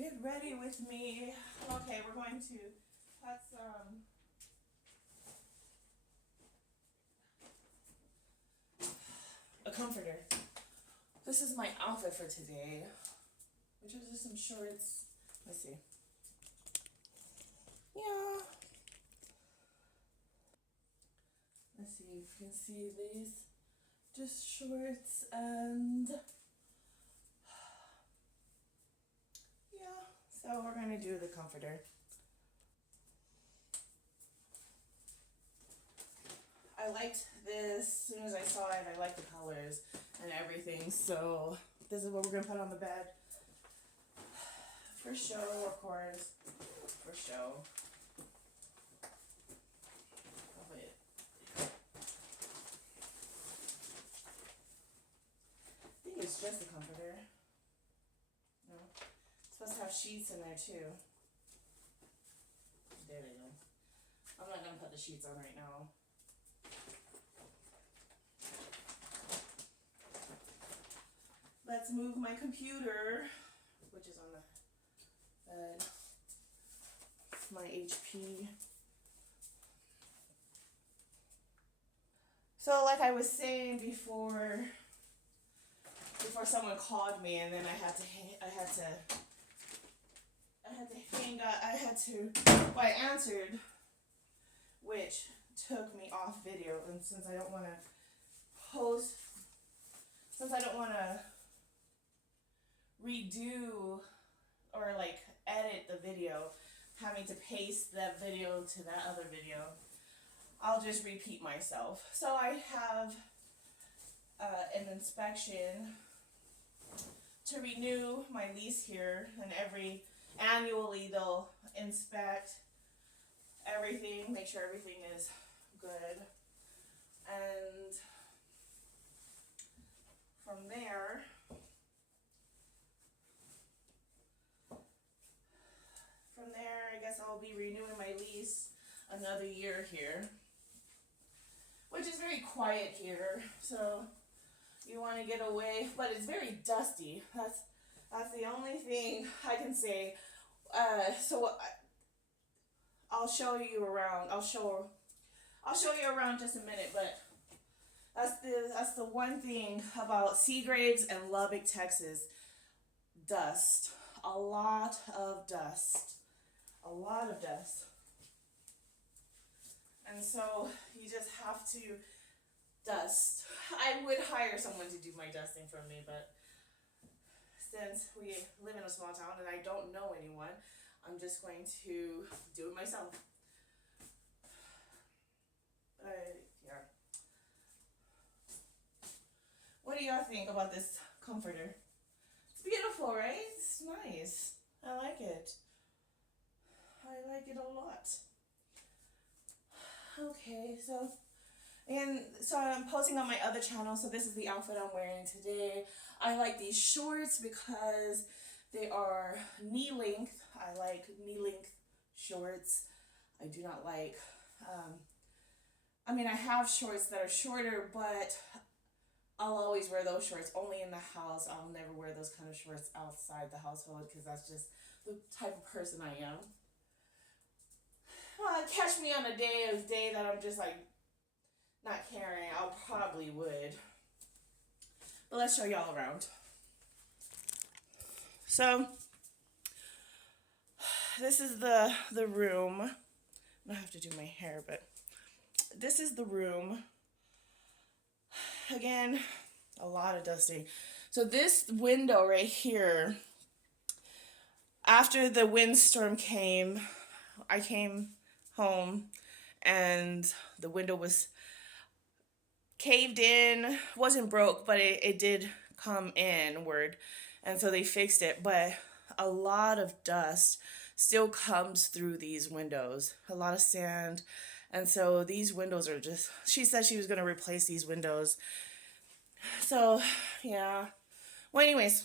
Get ready with me. Okay, we're going to put some a comforter. This is my outfit for today, which is just some shorts. Let's see. Yeah. Let's see if you can see these. Just shorts and yeah. So we're gonna do the comforter. I liked this. As soon as I saw it, I liked the colors and everything. So this is what we're gonna put on the bed. For show, of course. For show. Oh, wait. I think it's just a comforter. No. It's supposed to have sheets in there too. There they go. I'm not gonna put the sheets on right now. Let's move my computer, which is on the bed. My HP. So like I was saying before someone called me, and then I had to hang up. I answered, which took me off video, and since I don't want to redo or like edit the video, having to paste that video to that other video, I'll just repeat myself. So I have an inspection to renew my lease here, and annually they'll inspect everything, make sure everything is good, and from there I guess I'll be renewing my lease another year here, which is very quiet here. So you want to get away, but it's very dusty. That's the only thing I can say. I'll show you around. I'll show you around just a minute, but that's the one thing about Seagraves and Lubbock, Texas. Dust. A lot of dust. A lot of dust. And so you just have to dust. I would hire someone to do my dusting for me, but since we live in a small town and I don't know anyone, I'm just going to do it myself. Yeah. What do y'all think about this comforter? It's beautiful, right? It's nice. I like it. I like it a lot. Okay, so I'm posting on my other channel, so this is the outfit I'm wearing today. I like these shorts because they are knee length. I like knee length shorts. I do not like, I have shorts that are shorter, but I'll always wear those shorts only in the house. I'll never wear those kind of shorts outside the household because that's just the type of person I am. Catch me on a day that I'm just like not caring. I'll probably would. But let's show y'all around. So this is the room. I have to do my hair, but this is the room. Again, a lot of dusting. So this window right here, after the windstorm came, I came home and the window was caved in. Wasn't broke, but it did come inward, and so they fixed it. But a lot of dust still comes through these windows, a lot of sand, and so these windows are just, she said she was going to replace these windows. So yeah, well, anyways,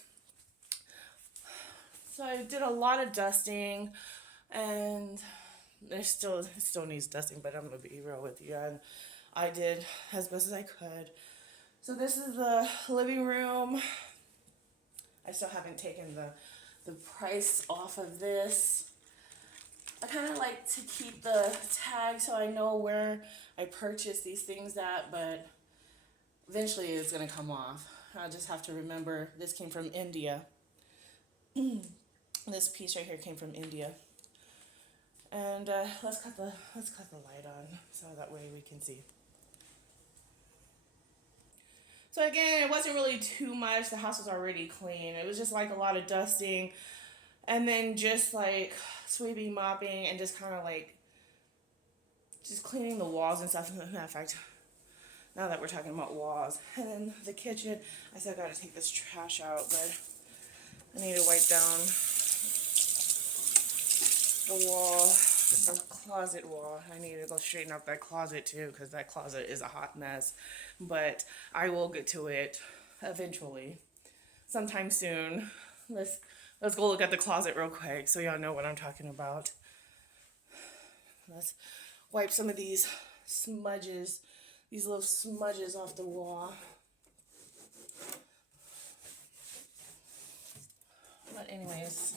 so I did a lot of dusting, and it still needs dusting, but I'm gonna be real with you, and I did as best as I could. So this is the living room. I still haven't taken the price off of this. I kind of like to keep the tag so I know where I purchased these things at, but eventually it's gonna come off. I just have to remember this came from India. This piece right here came from India. And let's cut the light on so that way we can see. So again, it wasn't really too much. The house was already clean. It was just like a lot of dusting, and then just like sweeping, mopping, and just kind of like just cleaning the walls and stuff. Matter of fact, now that we're talking about walls, and then the kitchen, I still got to take this trash out, but I need to wipe down the wall, the closet wall. I need to go straighten up that closet too, because that closet is a hot mess. But I will get to it eventually, sometime soon. Let's go look at the closet real quick so y'all know what I'm talking about. Let's wipe some of these smudges, these little smudges off the wall. But anyways,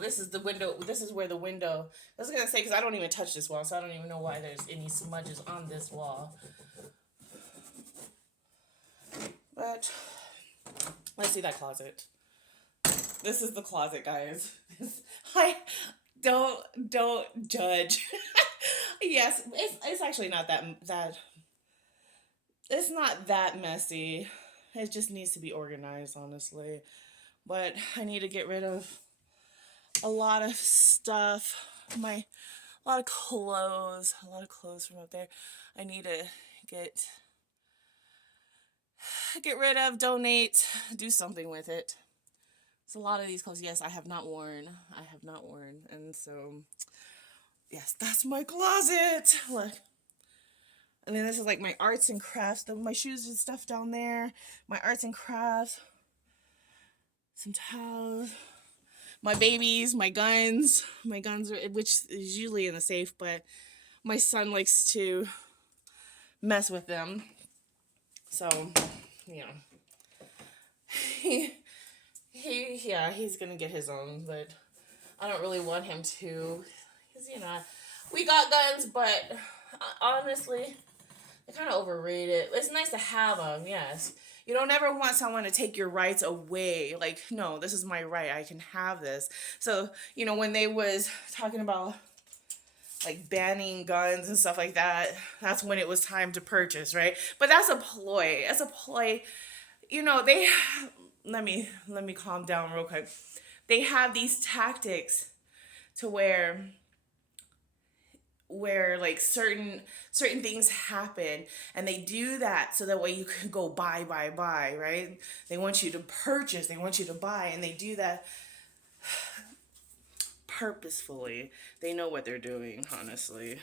this is the window, this is where the window, I was gonna say, because I don't even touch this wall, so I don't even know why there's any smudges on this wall. But, let's see that closet. This is the closet, guys. I don't judge. Yes, it's actually not that, it's not that messy. It just needs to be organized, honestly. But I need to get rid of a lot of stuff. A lot of clothes from up there. I need to get rid of, donate, do something with it. So a lot of these clothes, yes, I have not worn, and so yes, that's my closet. Look. And then this is like my arts and crafts, my shoes and stuff down there, my arts and crafts, some towels, my babies, my guns are, which is usually in the safe, but my son likes to mess with them. So, you know, he's gonna get his own, but I don't really want him to, because, we got guns, but honestly, they're kind of overrated. It's nice to have them, yes. You don't ever want someone to take your rights away. Like, no, this is my right. I can have this. So, when they was talking about like banning guns and stuff like that, that's when it was time to purchase, right? But that's a ploy. That's a ploy. They let me calm down real quick. They have these tactics to where like certain things happen, and they do that so that way you can go buy, right? They want you to purchase, they want you to buy, and they do that purposefully. They know what they're doing, honestly.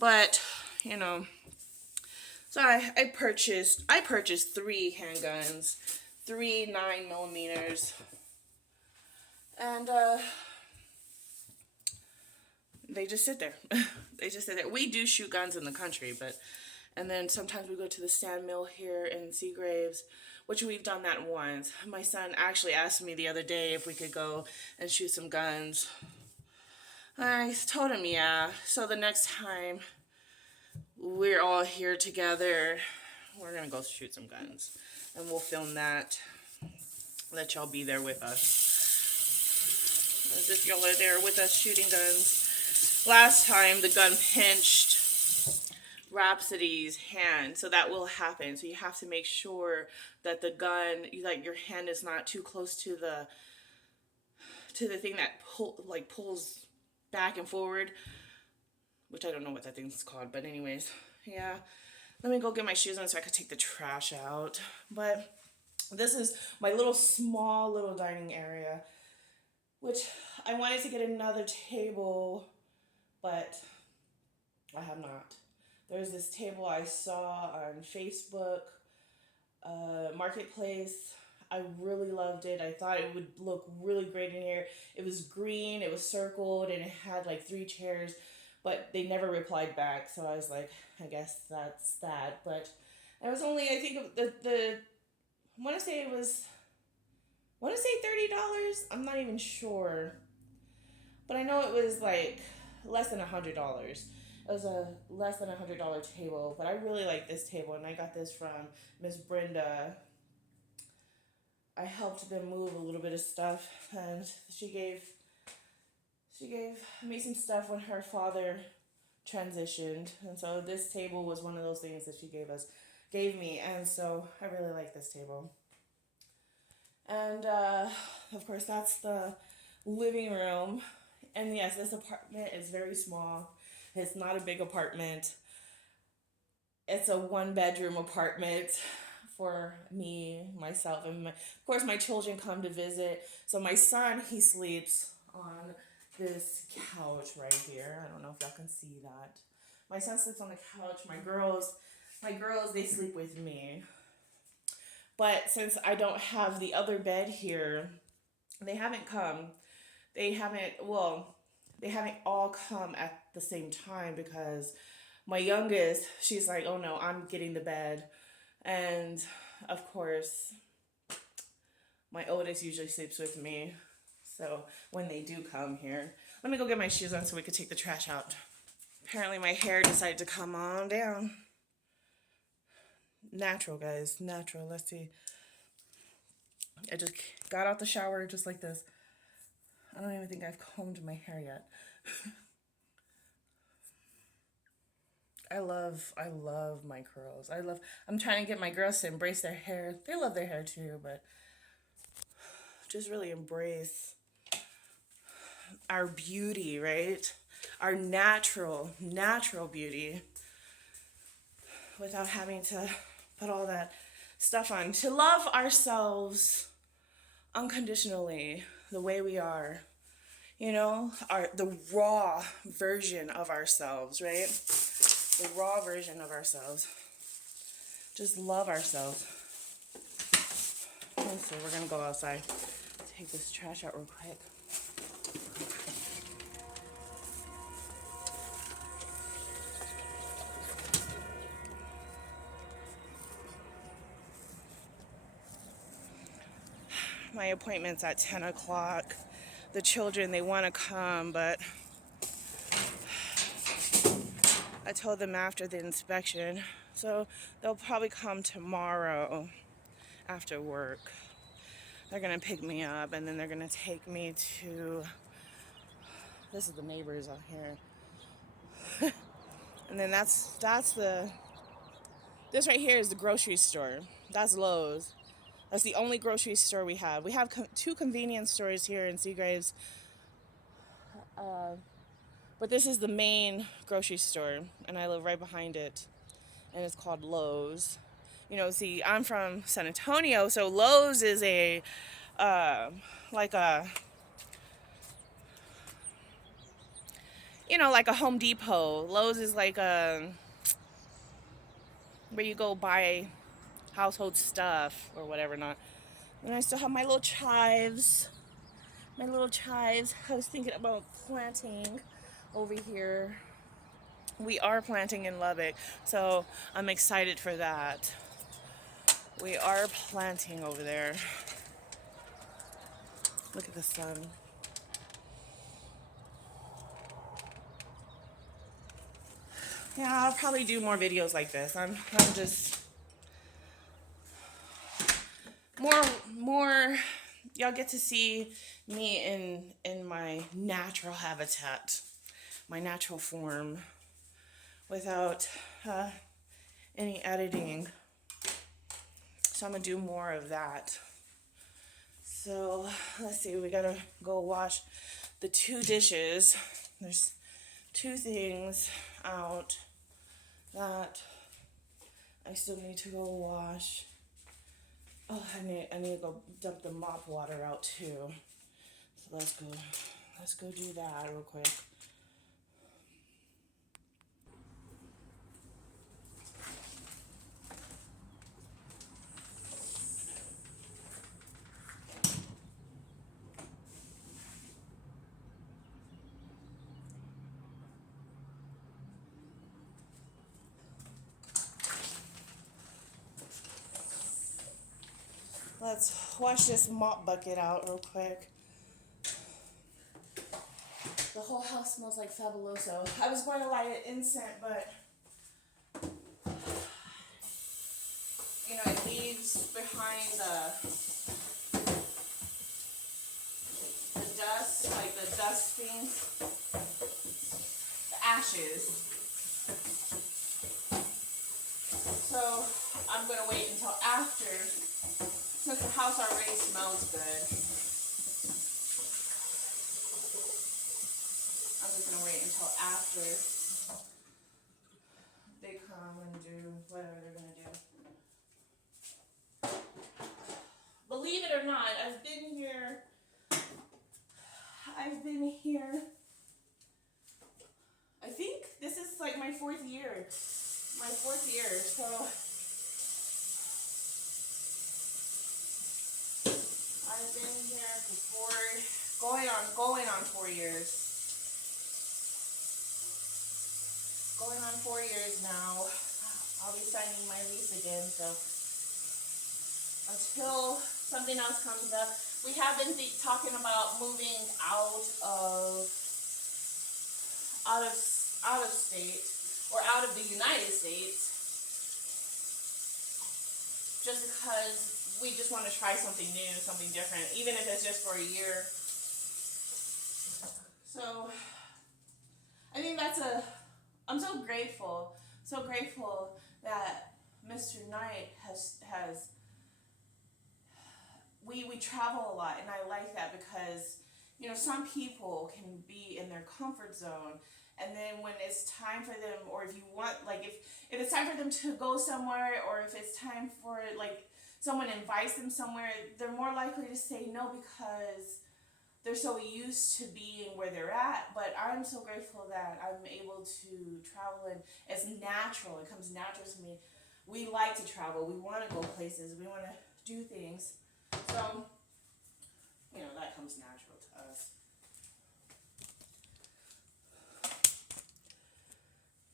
But so I purchased 3 handguns, 3 9mm, and they just sit there. We do shoot guns in the country, and then sometimes we go to the sand mill here in Seagraves, which we've done that once. My son actually asked me the other day if we could go and shoot some guns. I told him yeah. So the next time we're all here together, we're gonna go shoot some guns, and we'll film that. Let y'all be there with us, as if y'all are there with us shooting guns. Last time the gun pinched Rhapsody's hand, so that will happen. So you have to make sure that the gun, like your hand is not too close to the thing that pulls back and forward, which I don't know what that thing's called, but anyways, yeah. Let me go get my shoes on so I could take the trash out. But this is my small little dining area, which I wanted to get another table, but I have not. There's this table I saw on Facebook Marketplace. I really loved it. I thought it would look really great in here. It was green, it was circled, and it had like 3 chairs, but they never replied back. So I was like, I guess that's that. But It was only, I think, the I want to say it was, I want to say $30. I'm not even sure, but I know it was like less than $100. It was a less than $100 table, but I really like this table, and I got this from Miss Brenda. I helped them move a little bit of stuff, and she gave me some stuff when her father transitioned, and so this table was one of those things that she gave me, and so I really like this table. And of course, that's the living room. And yes, this apartment is very small. It's not a big apartment. It's a one bedroom apartment for me, myself, and of course my children come to visit. So my son, he sleeps on this couch right here. I don't know if y'all can see that. My son sleeps on the couch. My girls, they sleep with me. But since I don't have the other bed here, they haven't come. They haven't, well, they haven't all come at the same time because my youngest, she's like, oh no, I'm getting the bed. And of course, my oldest usually sleeps with me. So when they do come here, let me go get my shoes on so we could take the trash out. Apparently, my hair decided to come on down. Natural, guys, natural. Let's see. I just got out the shower just like this. I don't even think I've combed my hair yet. I love my curls. I'm trying to get my girls to embrace their hair. They love their hair too, but just really embrace our beauty, right? Our natural beauty without having to put all that stuff on. To love ourselves unconditionally, the way we are. You know, the raw version of ourselves, right? The raw version of ourselves. Just love ourselves. So we're gonna go outside, take this trash out real quick. My appointment's at 10 o'clock. The children, they want to come, but I told them after the inspection. So they'll probably come tomorrow after work. They're going to pick me up, and then they're going to take me to, this is the neighbors out here. And then this right here is the grocery store. That's Lowe's. That's the only grocery store we have. We have two convenience stores here in Seagraves, but this is the main grocery store, and I live right behind it, and it's called Lowe's. You know, see, I'm from San Antonio, so Lowe's is like a, like a Home Depot. Lowe's is like where you go buy household stuff or whatever not. And I still have my little chives. I was thinking about planting over here. We are planting in Lubbock, so I'm excited for that. We are planting over there. Look at the sun. Yeah, I'll probably do more videos like this. I'm just more y'all get to see me in my natural habitat, my natural form, without any editing. So I'm gonna do more of that. So let's see, we gotta go wash the two dishes. There's two things out that I still need to go wash. Oh, I need to go dump the mop water out too. So let's go do that real quick. Let's wash this mop bucket out real quick. The whole house smells like Fabuloso. I was going to light an incense, but you know, it leaves behind the dust, like the dust things, the ashes. So I'm gonna wait until after, since the house already smells good. I'm just gonna wait until after they come and do whatever they're gonna do. Believe it or not, I've been here. I think this is like my fourth year. So I've been here for going on 4 years. Going on 4 years now. I'll be signing my lease again, so until something else comes up. We have been talking about moving out of state or out of the United States, just because we just want to try something new, something different, even if it's just for a year. So I think I'm so grateful that Mr. Knight has we travel a lot, and I like that because, you know, some people can be in their comfort zone, and then when it's time for them, or if you want, like, if it's time for them to go somewhere, or if it's time for, like, someone invites them somewhere, they're more likely to say no because they're so used to being where they're at. But I'm so grateful that I'm able to travel, and it's natural. It comes natural to me. We like to travel. We want to go places. We want to do things. So, you know, that comes natural to us.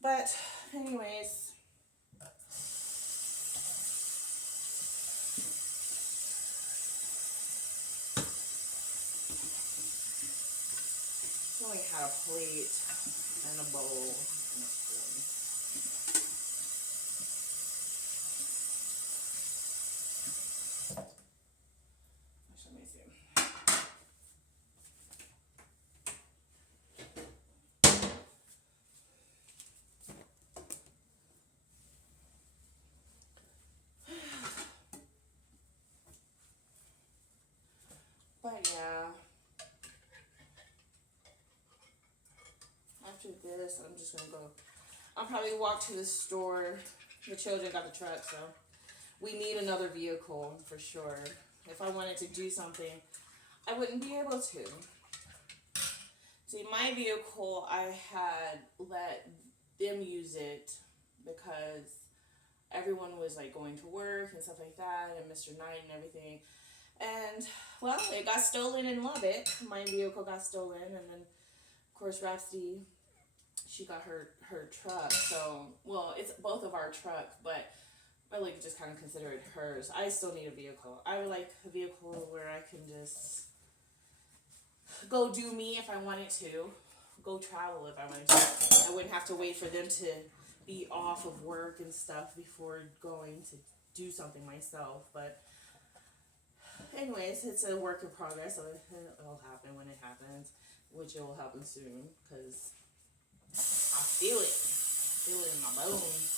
But anyways, I only had a plate and a bowl and a spoon. Let me see. But yeah, after this, I'm just gonna go. I'll probably walk to the store. The children got the truck, so we need another vehicle for sure. If I wanted to do something, I wouldn't be able to. See, my vehicle, I had let them use it because everyone was like going to work and stuff like that, and Mr. Knight and everything. And well, it got stolen in Lubbock. My vehicle got stolen, and then of course Rhapsody, she got her truck. So well, it's both of our truck, but I like just kind of consider it hers. I still need a vehicle. I would like a vehicle where I can just go do me if I wanted to, go travel if I wanted to. I wouldn't have to wait for them to be off of work and stuff before going to do something myself. But anyways, it's a work in progress, so it'll happen when it happens, which it will happen soon, because I feel it in my bones.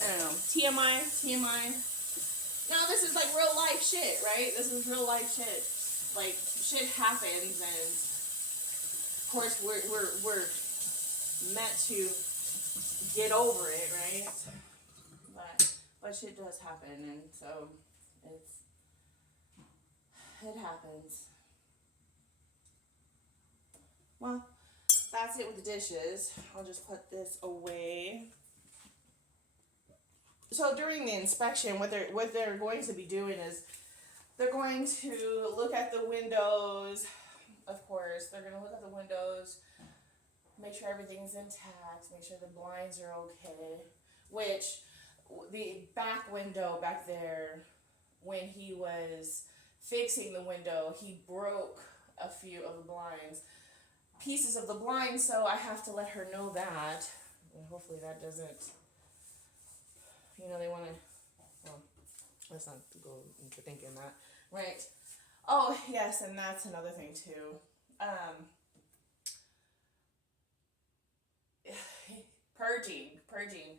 I don't know, TMI. No, this is like real life shit, right? This is real life shit. Like, shit happens, and of course we're meant to get over it, right? But shit does happen, and so it happens. Well, that's it with the dishes. I'll just put this away. So during the inspection, what they're going to be doing is they're going to look at the windows. Of course, they're going to look at the windows, make sure everything's intact, make sure the blinds are okay. Which the back window back there, when he was fixing the window, he broke a few of the blinds, pieces of the blinds, so I have to let her know that. And hopefully that doesn't, they want to, well, let's not go into thinking that, right? Oh, yes, and that's another thing too. Purging, purging,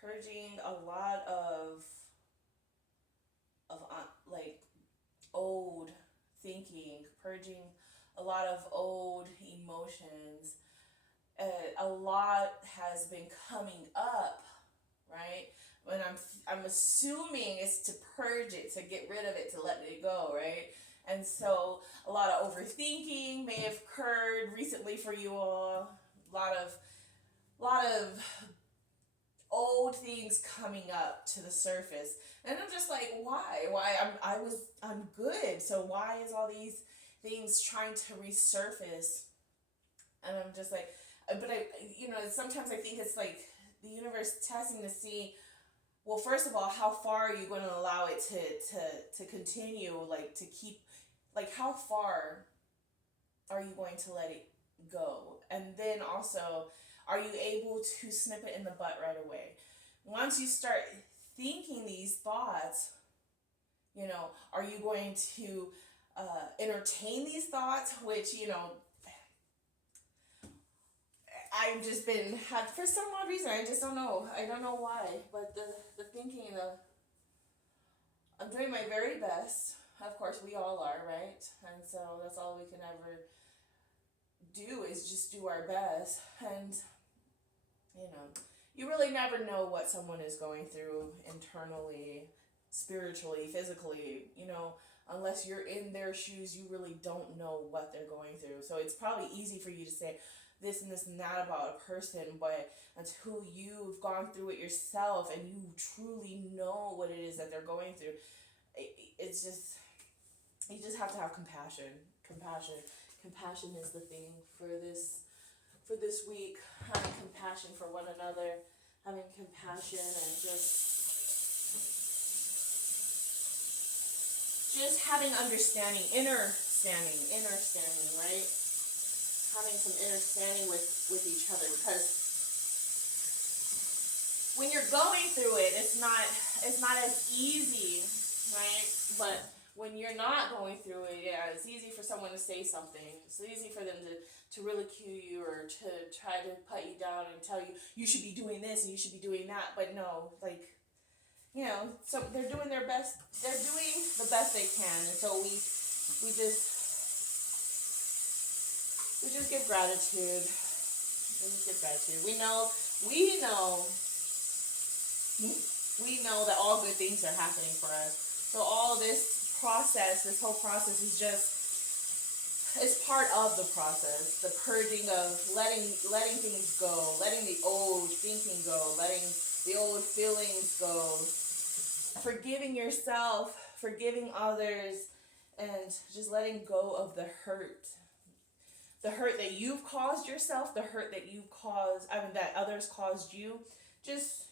purging a lot of like old thinking, purging a lot of old emotions. A lot has been coming up, right? When I'm assuming it's to purge it, to get rid of it, to let it go, right? And so a lot of overthinking may have occurred recently for you all. A lot of old things coming up to the surface, and I'm just like, why I'm good, so why is all these things trying to resurface? And I'm just like, but I, sometimes I think it's like the universe testing to see, well, first of all, how far are you going to allow it to continue, like to keep, like how far are you going to let it go? And then also, are you able to snip it in the butt right away? Once you start thinking these thoughts, are you going to entertain these thoughts, which, I've just been had for some odd reason. I just don't know. I don't know why, but the thinking of, I'm doing my very best. Of course, we all are, right? And so that's all we can ever do is just do our best. And you really never know what someone is going through internally, spiritually, physically. Unless you're in their shoes, you really don't know what they're going through. So it's probably easy for you to say this and that about a person, but until you've gone through it yourself and you truly know what it is that they're going through, it's just, you just have to have compassion. Compassion is the thing for this week. Having compassion for one another, having compassion, and just having understanding, inner standing, right? Having some inner standing with each other, because when you're going through it, it's not as easy, right? But when you're not going through it, yeah, it's easy for someone to say something. It's easy for them to ridicule you or to try to put you down and tell you should be doing this and you should be doing that. But no, like, so they're doing their best. They're doing the best they can, and so we just give gratitude. We just give gratitude. We know that all good things are happening for us. So all this whole process is it's part of the process. The purging of letting things go, letting the old thinking go, letting the old feelings go, forgiving yourself, forgiving others, and just letting go of the hurt. The hurt that you've caused yourself, the hurt that that others caused you, just,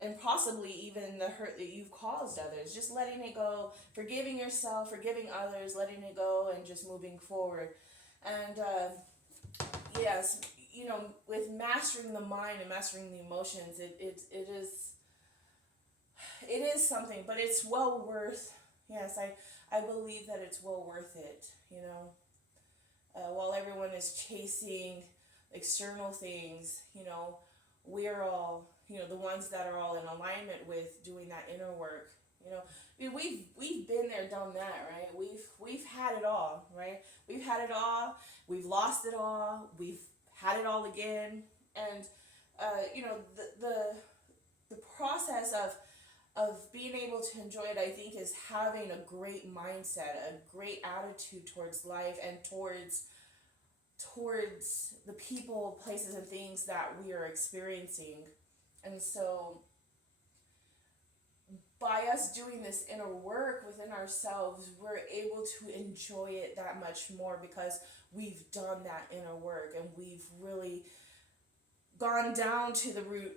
and possibly even the hurt that you've caused others. Just letting it go, forgiving yourself, forgiving others, letting it go, and just moving forward. And yes, with mastering the mind and mastering the emotions, it is something, but it's well worth. Yes, I believe that it's well worth it. While everyone is chasing external things, we're all, the ones that are all in alignment with doing that inner work. We've been there, done that, right? We've had it all, right? We've had it all. We've lost it all. We've had it all again, and the process of being able to enjoy it, I think, is having a great mindset, a great attitude towards life, and towards the people, places, and things that we are experiencing. And so by us doing this inner work within ourselves, we're able to enjoy it that much more because we've done that inner work and we've really gone down to the root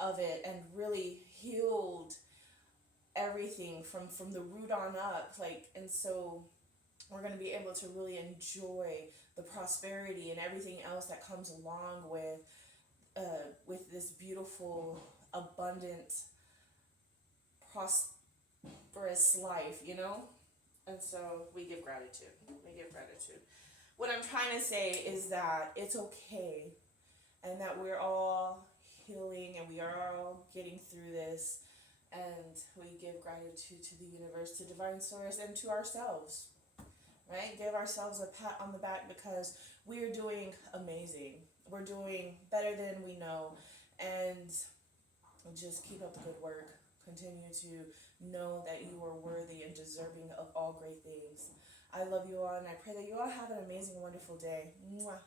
of it and really healed everything from the root on up. Like, and so we're going to be able to really enjoy the prosperity and everything else that comes along with this beautiful, abundant, prosperous life, you know? And so we give gratitude. We give gratitude. What I'm trying to say is that it's okay and that we're all healing and we are all getting through this, and we give gratitude to the universe, to divine source, and to ourselves, right? Give ourselves a pat on the back because we are doing amazing. We're doing better than we know, and just keep up the good work. Continue to know that you are worthy and deserving of all great things. I love you all, and I pray that you all have an amazing, wonderful day. Mwah.